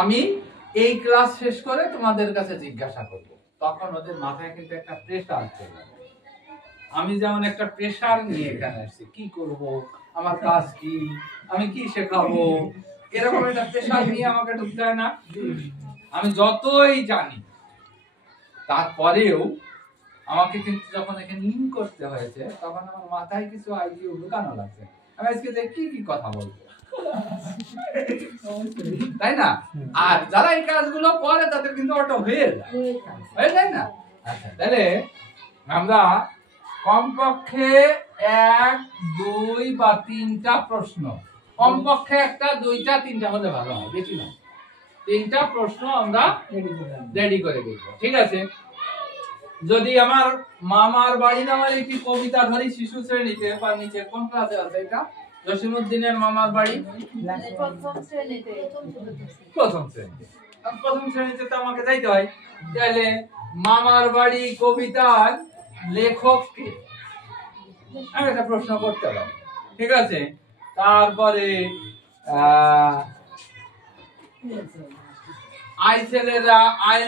আমি এই ক্লাস শেষ করে তোমাদের কাছে জিজ্ঞাসা করব, তখন ওদের মাথায় কিন্তু একটা প্রেসার চলে। আমি যেমন একটা প্রেসার নিয়ে এখানে আসছি, কি করব, আমার কাজ কি, আমি কি শেখাবো, এরকম একটা প্রেসার নিয়ে আমাকে ঢুকতে হয় না? আমি যতই জানি তারপরেও আমাকে কিন্তু যখন এখানে ইন করতে হয়েছে, তখন আমার মাথায় কিছু আইডিয়া ঢুকানো লাগছে। আমি আজকে কি কি কথা বলবো, তাই না? আর যারা এই কাজগুলো করে তাদের কিন্তু অটো হয়ে যায় না? আচ্ছা, তাহলে আমরা কমপক্ষে 1, 2 বা 3টা প্রশ্ন, কমপক্ষে 1টা, 2টা, 3টা হলে ভালো হয়, বেশি না, 3টা প্রশ্ন আমরা রেডি করে দেব। ঠিক আছে? যদি আমার মামার বাড়ি নামের একটি কবিতা ধরি শিশু শ্রেণীতে, বা নিচে কোন ক্লাসে আছে এটা? জসিমউদ্দিনের মামার বাড়ি প্রথম শ্রেণীতে। প্রথম শ্রেণীতে তো আমাকে যাইতে হয়। তাহলে মামার বাড়ি কবিতার লেখক কে? আমি একটা প্রশ্ন করতে পারি। ঠিক আছে? তারপরে আই ছেলেরা আই